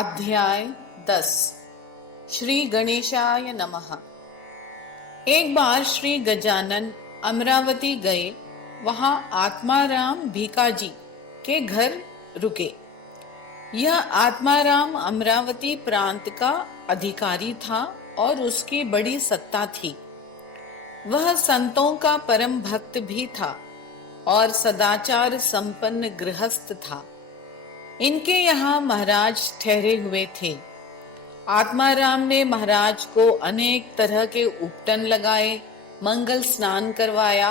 अध्याय 10। श्री गणेशाय नमः। एक बार श्री गजानन अमरावती गए। वहां आत्माराम भीकाजी के घर रुके। यह आत्माराम अमरावती प्रांत का अधिकारी था और उसकी बड़ी सत्ता थी। वह संतों का परम भक्त भी था और सदाचार संपन्न गृहस्थ था। इनके यहाँ महाराज ठहरे हुए थे। आत्माराम ने महाराज को अनेक तरह के उपटन लगाए, मंगल स्नान करवाया,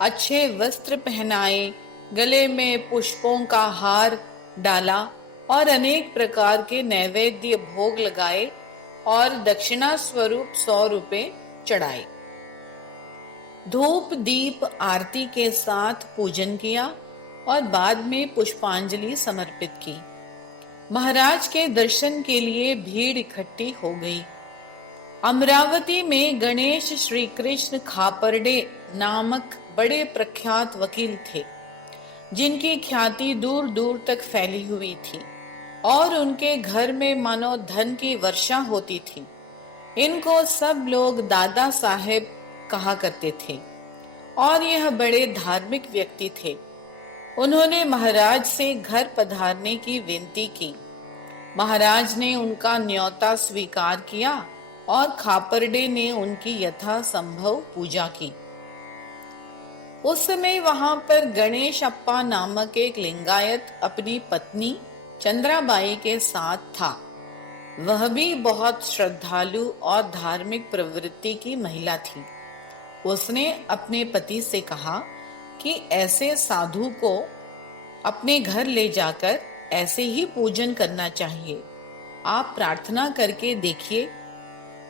अच्छे वस्त्र पहनाए, गले में पुष्पों का हार डाला और अनेक प्रकार के नैवेद्य भोग लगाए और दक्षिणा स्वरूप 100 रुपये चढ़ाए। धूप दीप आरती के साथ पूजन किया और बाद में पुष्पांजलि समर्पित की। महाराज के दर्शन के लिए भीड़ इकट्ठी हो गई। अमरावती में गणेश श्री कृष्ण खापर्डे नामक बड़े प्रख्यात वकील थे, जिनकी ख्याति दूर दूर तक फैली हुई थी और उनके घर में मानो धन की वर्षा होती थी। इनको सब लोग दादा साहेब कहा करते थे और यह बड़े धार्मिक व्यक्ति थे। उन्होंने महाराज से घर पधारने की विनती की। महाराज ने उनका न्योता स्वीकार किया और खापर्डे ने उनकी यथासंभव पूजा की। उस समय वहां पर गणेश अप्पा नामक एक लिंगायत अपनी पत्नी चंद्राबाई के साथ था। वह भी बहुत श्रद्धालु और धार्मिक प्रवृत्ति की महिला थी। उसने अपने पति से कहा कि ऐसे साधु को अपने घर ले जाकर ऐसे ही पूजन करना चाहिए। आप प्रार्थना करके देखिए।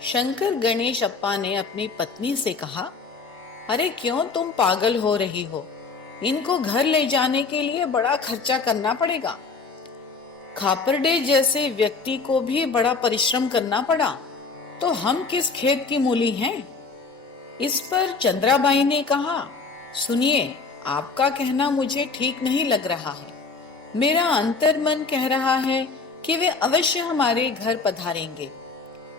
शंकर गणेश अप्पा ने अपनी पत्नी से कहा, अरे क्यों तुम पागल हो रही हो? इनको घर ले जाने के लिए बड़ा खर्चा करना पड़ेगा। खापर्डे जैसे व्यक्ति को भी बड़ा परिश्रम करना पड़ा, तो हम किस खेत की मूली हैं? इस पर चंद्राबाई ने कहा, सुनिए, आपका कहना मुझे ठीक नहीं लग रहा है। मेरा अंतर्मन कह रहा है कि वे अवश्य हमारे घर पधारेंगे।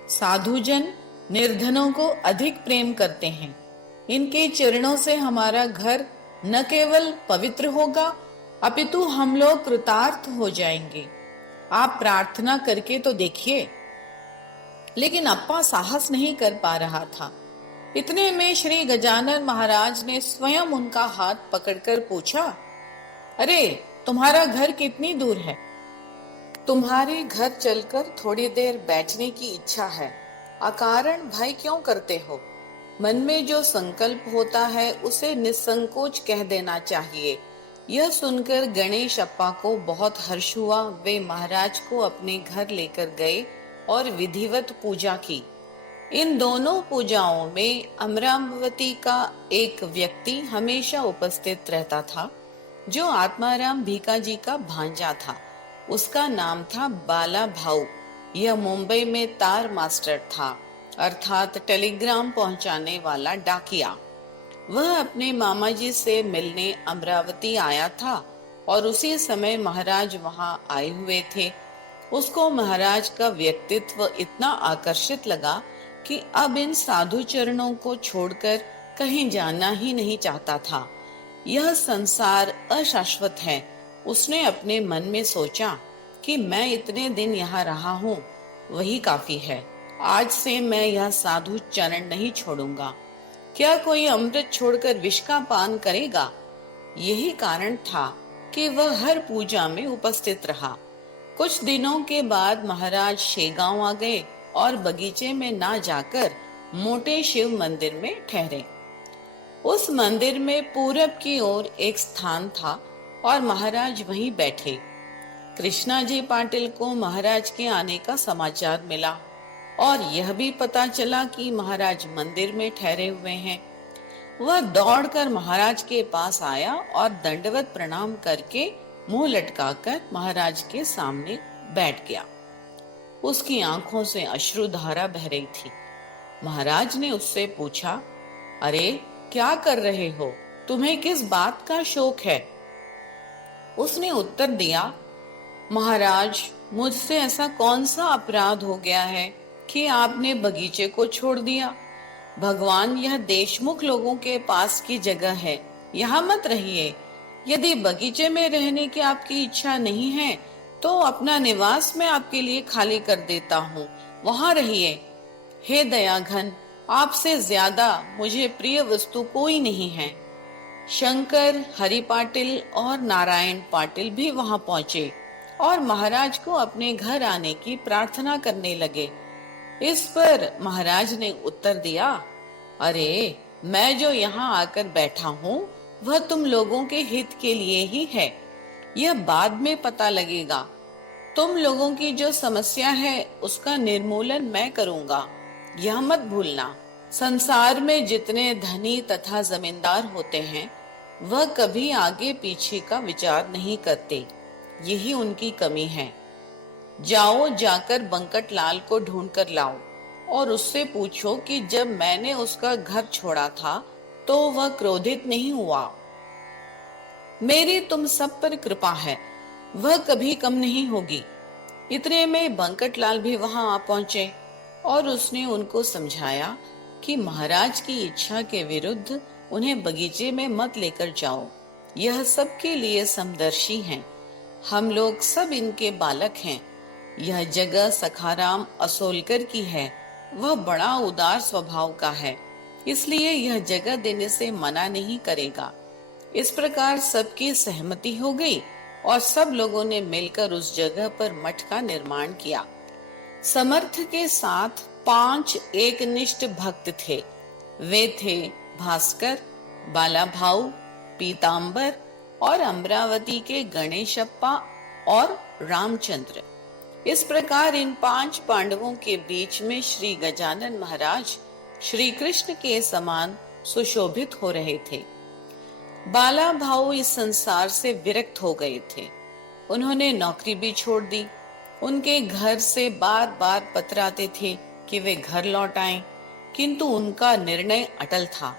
साधुजन निर्धनों को अधिक प्रेम करते हैं। इनके चरणों से हमारा घर न केवल पवित्र होगा, अपितु हम लोग कृतार्थ हो जाएंगे। आप प्रार्थना करके तो देखिए। लेकिन अप्पा साहस नहीं कर पा रहा था। इतने में श्री गजानन महाराज ने स्वयं उनका हाथ पकड़कर पूछा, अरे तुम्हारा घर कितनी दूर है? तुम्हारे घर चलकर थोड़ी देर बैठने की इच्छा है। अकारण भय क्यों करते हो? मन में जो संकल्प होता है उसे निसंकोच कह देना चाहिए। यह सुनकर गणेश अप्पा को बहुत हर्ष हुआ। वे महाराज को अपने घर लेकर गए और विधिवत पूजा की। इन दोनों पूजाओं में अमरावती का एक व्यक्ति हमेशा उपस्थित रहता था, जो आत्माराम भीकाजी का भांजा था। उसका नाम था बाला भाऊ। यह मुंबई में तार मास्टर था, अर्थात टेलीग्राम पहुंचाने वाला डाकिया। वह अपने मामा जी से मिलने अमरावती आया था और उसी समय महाराज वहां आए हुए थे। उसको महाराज का व्यक्तित्व इतना आकर्षित लगा कि अब इन साधु चरणों को छोड़कर कहीं जाना ही नहीं चाहता था। यह संसार अशाश्वत है। उसने अपने मन में सोचा कि मैं इतने दिन यहाँ रहा हूँ, वही काफी है। आज से मैं यह साधु चरण नहीं छोड़ूंगा। क्या कोई अमृत छोड़कर विष का पान करेगा? यही कारण था कि वह हर पूजा में उपस्थित रहा। कुछ दिनों के बाद महाराज शेगांव आ गए और बगीचे में ना जाकर मोटे शिव मंदिर में ठहरे। उस मंदिर में पूरब की ओर एक स्थान था और महाराज वहीं बैठे। कृष्णा जी पाटिल को महाराज के आने का समाचार मिला और यह भी पता चला कि महाराज मंदिर में ठहरे हुए हैं। वह दौड़कर महाराज के पास आया और दंडवत प्रणाम करके मुंह लटकाकर महाराज के सामने बैठ गया। उसकी आंखों से अश्रुधारा बह रही थी। महाराज ने उससे पूछा, अरे क्या कर रहे हो? तुम्हें किस बात का शोक है? उसने उत्तर दिया, महाराज, मुझसे ऐसा कौन सा अपराध हो गया है कि आपने बगीचे को छोड़ दिया? भगवान, यह देशमुख लोगों के पास की जगह है, यहाँ मत रहिए। यदि बगीचे में रहने की आपकी इच्छा नहीं है तो अपना निवास मैं आपके लिए खाली कर देता हूँ, वहां रहिए। हे दयाघन, आपसे ज्यादा मुझे प्रिय वस्तु कोई नहीं है। शंकर, हरि पाटिल और नारायण पाटिल भी वहां पहुंचे और महाराज को अपने घर आने की प्रार्थना करने लगे। इस पर महाराज ने उत्तर दिया, अरे, मैं जो यहाँ आकर बैठा हूँ वह तुम लोगों के हित के लिए ही है। यह बाद में पता लगेगा। तुम लोगों की जो समस्या है उसका निर्मूलन मैं करूंगा, यह मत भूलना। संसार में जितने धनी तथा जमींदार होते हैं वह कभी आगे पीछे का विचार नहीं करते, यही उनकी कमी है। जाओ, जाकर बंकट लाल को ढूंढ कर लाओ और उससे पूछो कि जब मैंने उसका घर छोड़ा था तो वह क्रोधित नहीं हुआ। मेरी तुम सब पर कृपा है, वह कभी कम नहीं होगी। इतने में बंकट लाल भी वहां आ पहुंचे और उसने उनको समझाया कि महाराज की इच्छा के विरुद्ध उन्हें बगीचे में मत लेकर जाओ। यह सबके लिए समदर्शी हैं। हम लोग सब इनके बालक हैं। यह जगह सखाराम असोलकर की है। वह बड़ा उदार स्वभाव का है, इसलिए यह जगह देने से मना नहीं करेगा। इस प्रकार सबकी सहमति हो गई और सब लोगों ने मिलकर उस जगह पर मठ का निर्माण किया। समर्थ के साथ 5 एकनिष्ठ भक्त थे। वे थे भास्कर, बालाभाऊ, पीतांबर और अमरावती के गणेशप्पा और रामचंद्र। इस प्रकार इन 5 पांडवों के बीच में श्री गजानन महाराज श्री कृष्ण के समान सुशोभित हो रहे थे। बालाभाऊ इस संसार से विरक्त हो गए थे। उन्होंने नौकरी भी छोड़ दी। उनके घर से बार बार पत्र आते थे कि वे घर लौट आएं, किंतु उनका निर्णय अटल था।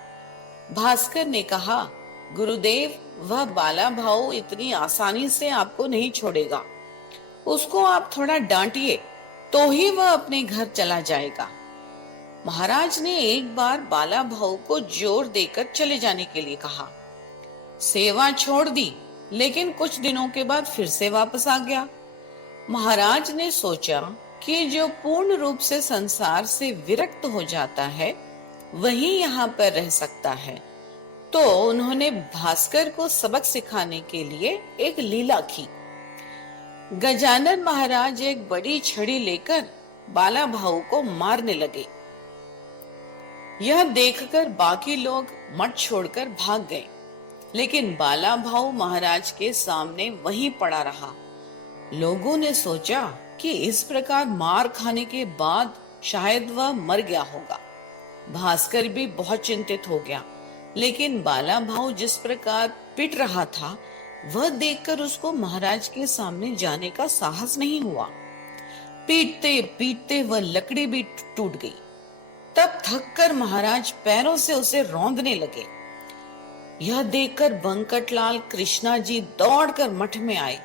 भास्कर ने कहा, गुरुदेव, वह बालाभाऊ इतनी आसानी से आपको नहीं छोड़ेगा। उसको आप थोड़ा डांटिए तो ही वह अपने घर चला जाएगा। महाराज ने एक बार बालाभाऊ को जोर देकर चले जाने के लिए कहा। सेवा छोड़ दी, लेकिन कुछ दिनों के बाद फिर से वापस आ गया। महाराज ने सोचा कि जो पूर्ण रूप से संसार से विरक्त हो जाता है वही यहाँ पर रह सकता है। तो उन्होंने भास्कर को सबक सिखाने के लिए एक लीला की। गजानन महाराज एक बड़ी छड़ी लेकर बालाभाऊ को मारने लगे। यह देखकर बाकी लोग मठ छोड़कर भाग गए, लेकिन बालाभाऊ महाराज के सामने वहीं पड़ा रहा। लोगों ने सोचा कि इस प्रकार मार खाने के बाद शायद वह मर गया होगा। भास्कर भी बहुत चिंतित हो गया, लेकिन बालाभाऊ जिस प्रकार पिट रहा था वह देखकर उसको महाराज के सामने जाने का साहस नहीं हुआ। पीटते पीटते वह लकड़ी भी टूट गई। तब थककर महाराज पैरों से उसे रौंदने लगे। यह देखकर बंकटलाल, कृष्णा जी दौड़कर मठ में आए,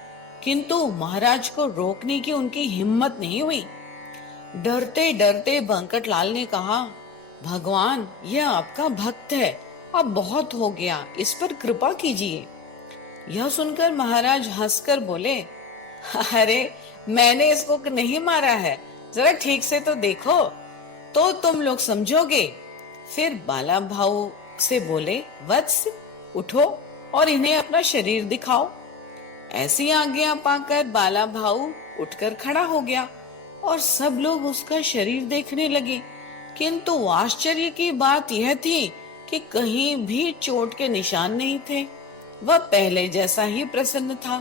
किंतु महाराज को रोकने की उनकी हिम्मत नहीं हुई। डरते डरते बंकटलाल ने कहा, भगवान, यह आपका भक्त है, अब बहुत हो गया, इस पर कृपा कीजिए। यह सुनकर महाराज हंसकर बोले, अरे, मैंने इसको नहीं मारा है, जरा ठीक से तो देखो, तो तुम लोग समझोगे। फिर बालाभाऊ से बोले, वत्स, उठो और इन्हें अपना शरीर दिखाओ। ऐसी आज्ञा पाकर बालाभाऊ उठकर खड़ा हो गया और सब लोग उसका शरीर देखने लगे, किंतु आश्चर्य की बात यह थी कि कहीं भी चोट के निशान नहीं थे। वह पहले जैसा ही प्रसन्न था।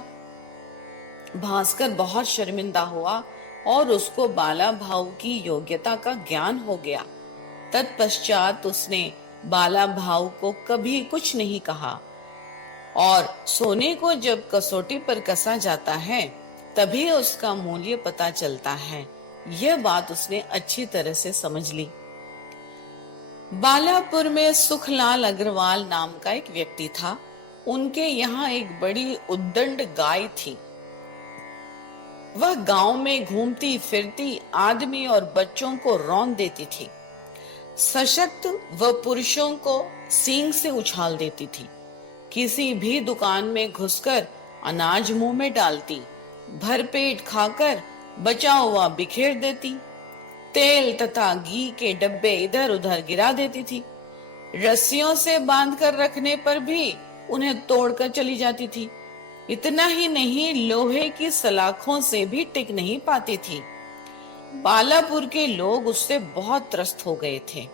भास्कर बहुत शर्मिंदा हुआ और उसको बालाभाऊ की योग्यता का ज्ञान हो गया। तत्पश्चात उसने बालाभाऊ को कभी कुछ नहीं कहा, और सोने को जब कसौटी पर कसा जाता है तभी उसका मूल्य पता चलता है। यह बात उसने अच्छी तरह से समझ ली। बालापुर में सुखलाल अग्रवाल नाम का एक व्यक्ति था। उनके यहाँ एक बड़ी उद्दंड गाय थी। वह गांव में घूमती फिरती आदमी और बच्चों को रौंद देती थी। सशक्त व पुरुषों को सींग से उछाल देती थी। किसी भी दुकान में घुसकर अनाज मुंह में डालती, भरपेट खाकर बचा हुआ बिखेर देती, तेल तथा घी के डब्बे इधर उधर गिरा देती थी। रस्सियों से बांधकर रखने पर भी उन्हें तोड़कर चली जाती थी। इतना ही नहीं, लोहे की सलाखों से भी टिक नहीं पाती थी। बालापुर के लोग उससे बहुत त्रस्त हो गए थे।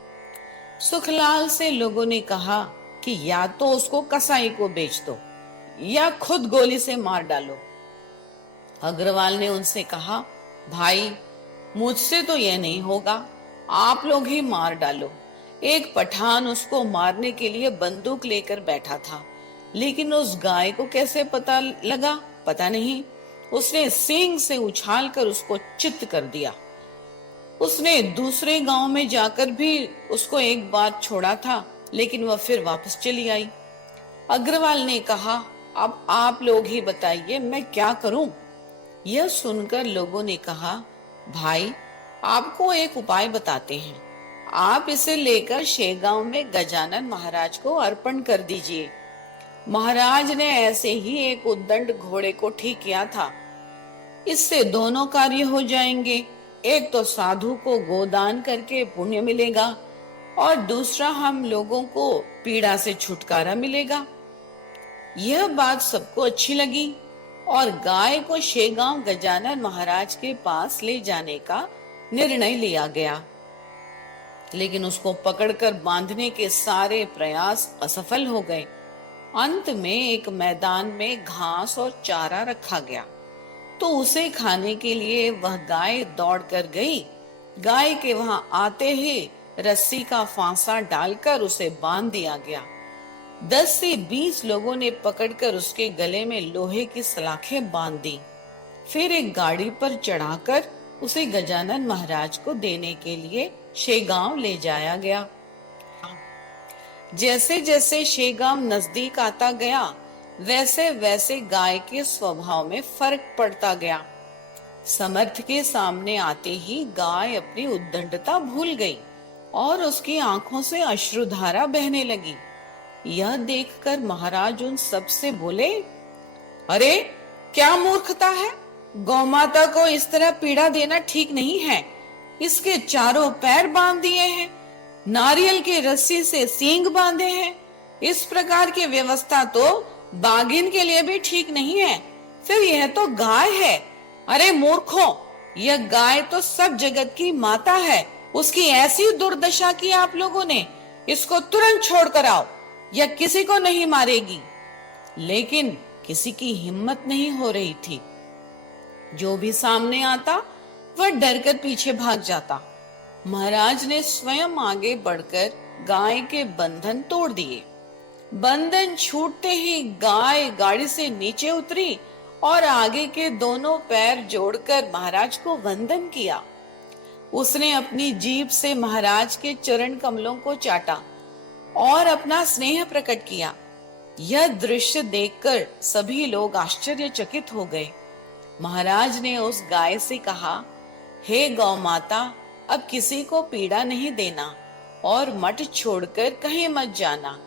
सुखलाल से लोगों ने कहा कि या तो उसको कसाई को बेच दो या खुद गोली से मार डालो। अग्रवाल ने उनसे कहा, भाई मुझसे तो यह नहीं होगा, आप लोग ही मार डालो। एक पठान उसको मारने के लिए बंदूक लेकर बैठा था, लेकिन उस गाय को कैसे पता लगा पता नहीं, उसने सींग से उछालकर उसको चित्त कर दिया। उसने दूसरे गांव में जाकर भी उसको एक बार छोड़ा था, लेकिन वह फिर वापस चली आई। अग्रवाल ने कहा, अब आप लोग ही बताइए मैं क्या करूं? यह सुनकर लोगों ने कहा, भाई आपको एक उपाय बताते हैं, आप इसे लेकर शेगांव में गजानन महाराज को अर्पण कर दीजिए। महाराज ने ऐसे ही एक उद्दंड घोड़े को ठीक किया था। इससे दोनों कार्य हो जाएंगे, एक तो साधु को गोदान करके पुण्य मिलेगा और दूसरा हम लोगों को पीड़ा से छुटकारा मिलेगा। यह बात सबको अच्छी लगी और गाय को शेगांव गजानन महाराज के पास ले जाने का निर्णय लिया गया, लेकिन उसको पकड़कर बांधने के सारे प्रयास असफल हो गए। अंत में एक मैदान में घास और चारा रखा गया, तो उसे खाने के लिए वह गाय दौड़ कर गई। गाय के वहां आते ही रस्सी का फांसा डालकर उसे बांध दिया गया। 10 से 20 लोगों ने पकड़कर उसके गले में लोहे की सलाखें बांध दी। फिर एक गाड़ी पर चढ़ाकर उसे गजानन महाराज को देने के लिए शेगांव ले जाया गया। जैसे जैसे शेगांव नजदीक आता गया, वैसे वैसे गाय के स्वभाव में फर्क पड़ता गया। समर्थ के सामने आते ही गाय अपनी उद्दंडता भूल गई और उसकी आंखों से अश्रुधारा बहने लगी। यह देखकर महाराज उन सब से बोले, अरे क्या मूर्खता है, गौमाता को इस तरह पीड़ा देना ठीक नहीं है। इसके चारों पैर बांध दिए हैं, नारियल की रस्सी से सींग बांधे हैं। इस प्रकार की व्यवस्था तो बागिन के लिए भी ठीक नहीं है, फिर यह तो गाय है। अरे मूर्खों, यह गाय तो सब जगत की माता है, उसकी ऐसी दुर्दशा की आप लोगों ने। इसको तुरंत छोड़ कर आओ, यह किसी को नहीं मारेगी। लेकिन किसी की हिम्मत नहीं हो रही थी। जो भी सामने आता वह डरकर पीछे भाग जाता। महाराज ने स्वयं आगे बढ़कर गाय के बंधन तोड़ दिए। बंधन छूटते ही गाय गाड़ी से नीचे उतरी और आगे के दोनों पैर जोड़कर महाराज को वंदन किया। उसने अपनी जीभ से महाराज के चरण कमलों को चाटा और अपना स्नेह प्रकट किया। यह दृश्य देखकर सभी लोग आश्चर्यचकित हो गए। महाराज ने उस गाय से कहा, हे गौ माता, अब किसी को पीड़ा नहीं देना और मठ छोड़कर कहीं मत जाना।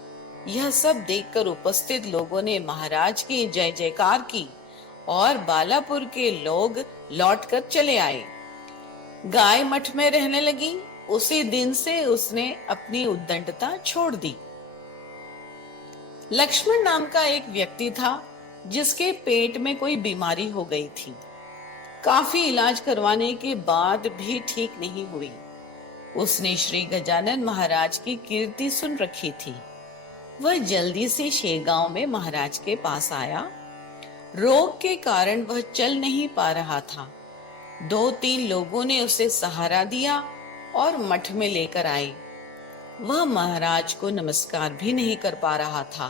यह सब देखकर उपस्थित लोगों ने महाराज की जय जयकार की और बालापुर के लोग लौटकर चले आए। गाय मठ में रहने लगी। उसी दिन से उसने अपनी उद्दंडता छोड़ दी। लक्ष्मण नाम का एक व्यक्ति था जिसके पेट में कोई बीमारी हो गई थी। काफी इलाज करवाने के बाद भी ठीक नहीं हुई। उसने श्री गजानन महाराज की कीर्ति सुन रखी थी। वह जल्दी से शेगांव में महाराज के पास आया। रोग के कारण वह चल नहीं पा रहा था। 2-3 लोगों ने उसे सहारा दिया और मठ में लेकर आए। वह महाराज को नमस्कार भी नहीं कर पा रहा था,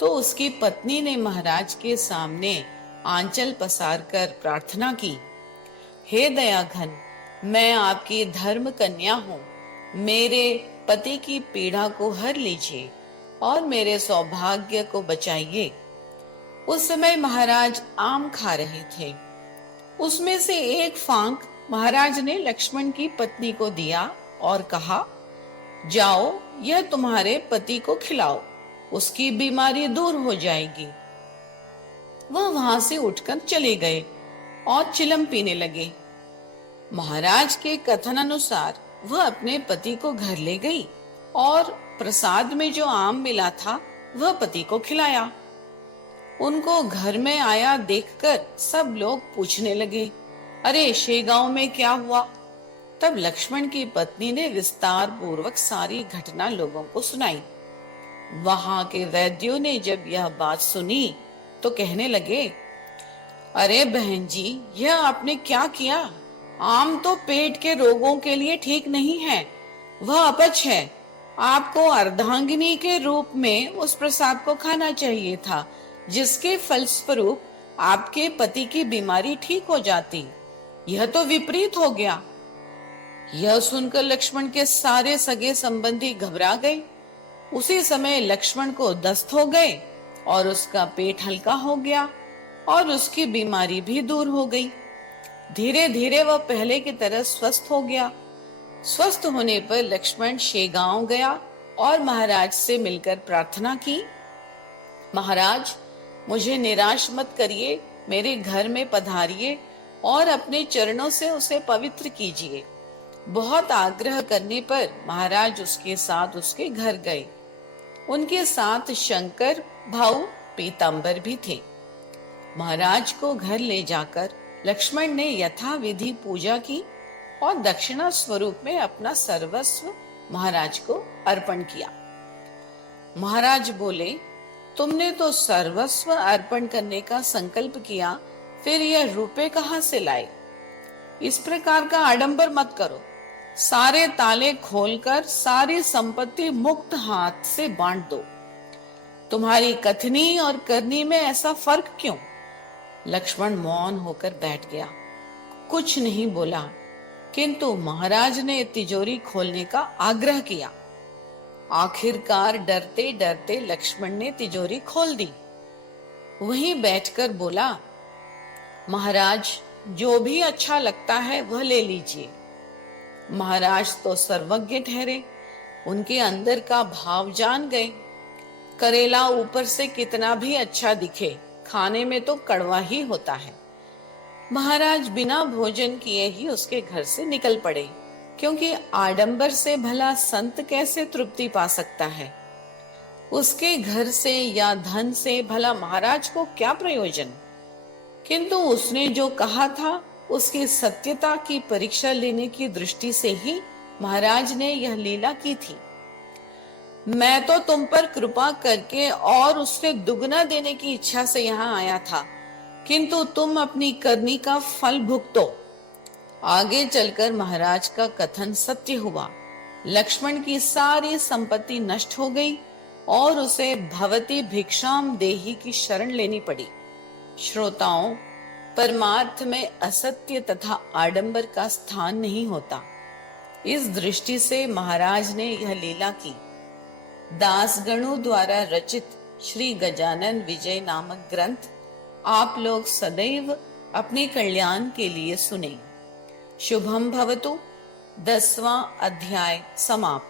तो उसकी पत्नी ने महाराज के सामने आंचल पसार कर प्रार्थना की, हे दयाघन, मैं आपकी धर्म कन्या हूँ, मेरे पति की पीड़ा को हर लीजिए और मेरे सौभाग्य को बचाइए। उस समय महाराज आम खा रहे थे। उसमें से एक फांक महाराज ने लक्ष्मण की पत्नी को दिया और कहा, जाओ यह तुम्हारे पति को खिलाओ, उसकी बीमारी दूर हो जाएगी। वह वहां से उठकर चले गए और चिलम पीने लगे। महाराज के कथन अनुसार वह अपने पति को घर ले गई और प्रसाद में जो आम मिला था वह पति को खिलाया। उनको घर में आया देखकर सब लोग पूछने लगे, अरे शेगांव में क्या हुआ? तब लक्ष्मण की पत्नी ने विस्तार पूर्वक सारी घटना लोगों को सुनाई। वहां के वैद्यों ने जब यह बात सुनी तो कहने लगे, अरे बहन जी, यह आपने क्या किया? आम तो पेट के रोगों के लिए ठीक नहीं है, वह अपच है। आपको अर्धांगिनी के रूप में उस प्रसाद को खाना चाहिए था, जिसके फलस्वरूप आपके पति की बीमारी ठीक हो जाती। यह तो विपरीत हो गया। यह सुनकर लक्ष्मण के सारे सगे संबंधी घबरा गए। उसी समय लक्ष्मण को दस्त हो गए और उसका पेट हल्का हो गया और उसकी बीमारी भी दूर हो गई। धीरे धीरे वह पहले की तरह स्वस्थ हो गया। स्वस्थ होने पर लक्ष्मण शेगांव गया और महाराज से मिलकर प्रार्थना की, महाराज, मुझे निराश मत करिए, मेरे घर में पधारिए और अपने चरणों से उसे पवित्र कीजिए। बहुत आग्रह करने पर महाराज उसके साथ उसके घर गए। उनके साथ शंकर भाऊ पीतांबर भी थे। महाराज को घर ले जाकर लक्ष्मण ने यथाविधि पूजा की और दक्षिणा स्वरूप में अपना सर्वस्व महाराज को अर्पण किया। महाराज बोले, तुमने तो सर्वस्व अर्पण करने का संकल्प किया, फिर यह रुपए कहां से लाए? इस प्रकार का आडंबर मत करो। सारे ताले खोलकर सारी संपत्ति मुक्त हाथ से बांट दो। तुम्हारी कथनी और करनी में ऐसा फर्क क्यों? लक्ष्मण मौन होकर बैठ गया, कुछ नहीं बोला। किंतु महाराज ने तिजोरी खोलने का आग्रह किया। आखिरकार डरते डरते लक्ष्मण ने तिजोरी खोल दी। वहीं बैठकर बोला, महाराज, जो भी अच्छा लगता है वह ले लीजिए। महाराज तो सर्वज्ञ ठहरे, उनके अंदर का भाव जान गए। करेला ऊपर से कितना भी अच्छा दिखे, खाने में तो कड़वा ही होता है। महाराज बिना भोजन किए ही उसके घर से निकल पड़े, क्योंकि आडंबर से भला संत कैसे तृप्ति पा सकता है? उसके घर से या धन से भला महाराज को क्या प्रयोजन? किंतु उसने जो कहा था उसकी सत्यता की परीक्षा लेने की दृष्टि से ही महाराज ने यह लीला की थी। मैं तो तुम पर कृपा करके और उससे दुगना देने की इच्छा से यहाँ आया था, किंतु तुम अपनी करनी का फल भुगतो। आगे चलकर महाराज का कथन सत्य हुआ। लक्ष्मण की सारी संपत्ति नष्ट हो गई और उसे भवती भिक्षाम देही की शरण लेनी पड़ी। श्रोताओं, परमार्थ में असत्य तथा आडंबर का स्थान नहीं होता। इस दृष्टि से महाराज ने यह लीला की। दासगणों द्वारा रचित श्री गजानन विजय नामक ग्रंथ आप लोग सदैव अपने कल्याण के लिए सुने। शुभम भवतु। 10वां अध्याय समाप्त।